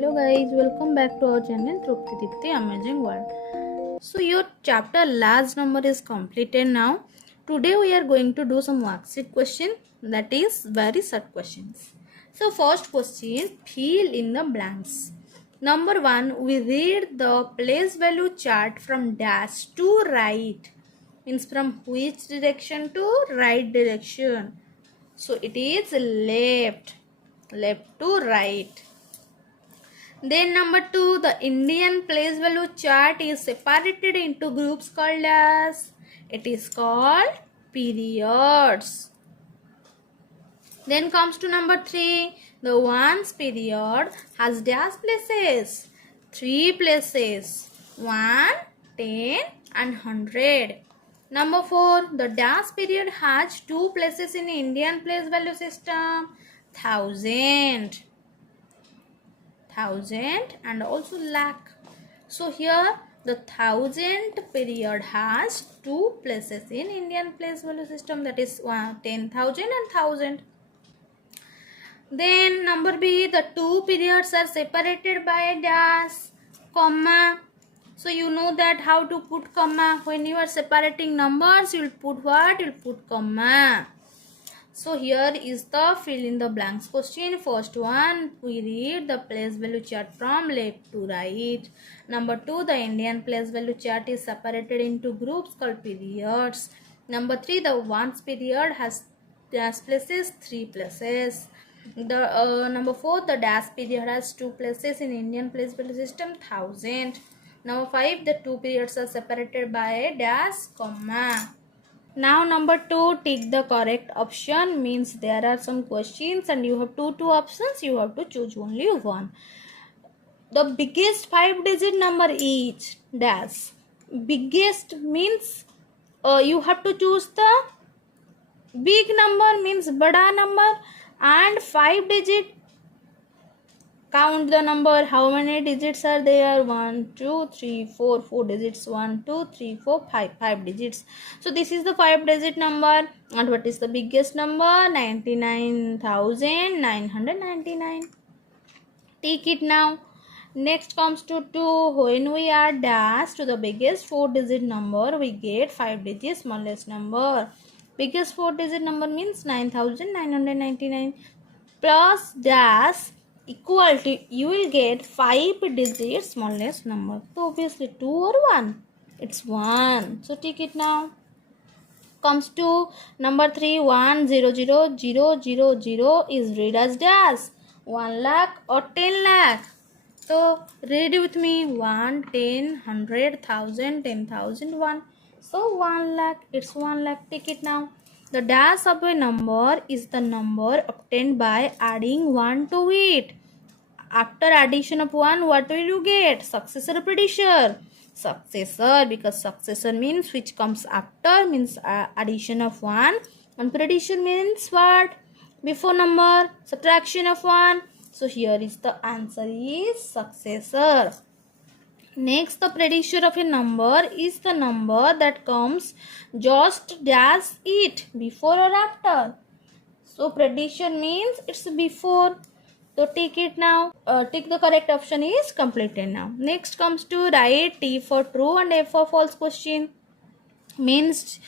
Hello guys, welcome back to our channel Truptidipti Amazing World. So your chapter last number is completed now. Today we are going to do some worksheet question, that is very short questions. So first question, fill in the blanks. Number 1, we read the place value chart from dash to right. Means from which direction to right direction. So it is left to right. Then number 2, the Indian place value chart is separated into groups called as, it is called periods. Then comes to number 3, the ones period has dash places, 3 places, 1, 10 and 100. Number 4, the dash period has 2 places in Indian place value system, 1000 and also lakh. So here the 1000 period has 2 places in Indian place value system, that is 10,000 and 1000. Then number B, the 2 periods are separated by a dash, comma. So you know that how to put comma. When you are separating numbers, you will put what? You will put comma. So here is the fill in the blanks question. First one, we read the place value chart from left to right. Number 2, the Indian place value chart is separated into groups called periods. Number 3, the ones period has dash places, 3 places. The number 4, the dash period has 2 places in Indian place value system, 1000. Number 5, the 2 periods are separated by a dash, comma. Now number 2, tick the correct option, means there are some questions and you have two options, you have to choose only one. The biggest 5-digit number is dash. Biggest means you have to choose the big number, means bada number, and 5-digit. Count the number, how many digits are there? 1, 2, 3, 4, 4 digits. 1, 2, 3, 4, 5 digits. So this is the 5-digit number. And what is the biggest number? 99,999. Take it now. Next comes to 2. When we add dash to the biggest 4-digit number, we get 5 digits smallest number. Biggest 4-digit number means 9,999 plus dash equal to, you will get 5 digits smallest number. So obviously 2 or 1? It's 1. So take it now. Comes to number 3, 1,000,000 is read as dash, 1 lakh or 10 lakh. So read with me, 1, 10, 100, 1000, 10,000, 1. So 1 lakh, it's 1 lakh. Take it now. The dash of a number is the number obtained by adding 1 to it. After addition of 1, what will you get? Successor or predecessor? Successor, because successor means which comes after, means addition of 1, and predecessor means what? Before number, subtraction of 1. So here is the answer is successor. Next, the predecessor of a number is the number that comes just dash it, before or after. So predecessor means it's before. So take it now. Take the correct option is completed now. Next comes to write T for true and F for false question. Means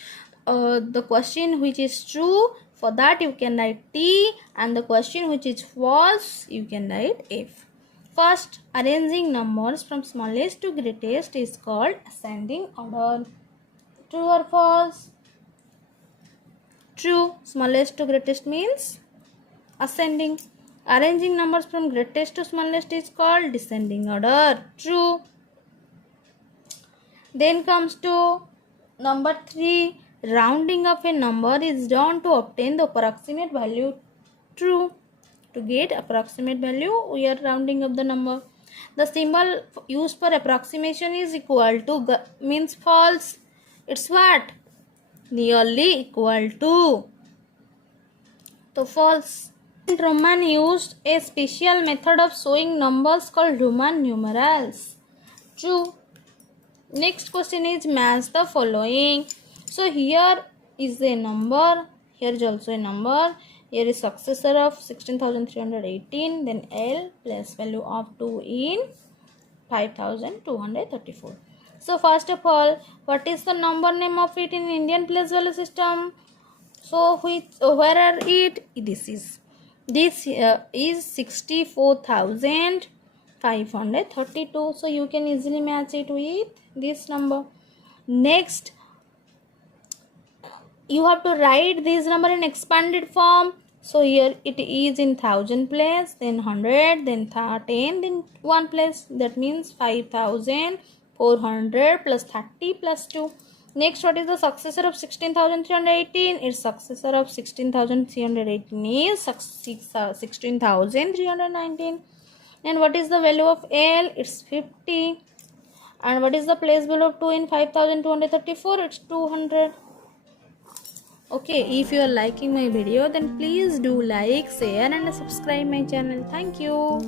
the question which is true, for that you can write T, and the question which is false, you can write F. First, arranging numbers from smallest to greatest is called ascending order. True or false? True. Smallest to greatest means ascending. Arranging numbers from greatest to smallest is called descending order. True. Then comes to number 3. Rounding of a number is done to obtain the approximate value. True. To get approximate value, we are rounding up the number. The symbol used for approximation is equal to, means false. It's what? Nearly equal to. So false. Roman used a special method of showing numbers called Roman numerals. True. Next question is match the following. So here is a number, here is also a number. Here is successor of 16,318. Then L place value of 2 in 5,234. So first of all, what is the number name of it in Indian place value system? So where are it? This is 64,532. So you can easily match it with this number. Next, you have to write this number in expanded form. So here it is in 1000 place, then 100, then 10, then 1 place. That means 5,400 plus 30 plus 2. Next, what is the successor of 16,318? Its successor of 16,318 is 16,319. And what is the value of L? It's 50. And what is the place value of 2 in 5,234? It's 200. Okay, if you are liking my video, then please do like, share and subscribe my channel. Thank you.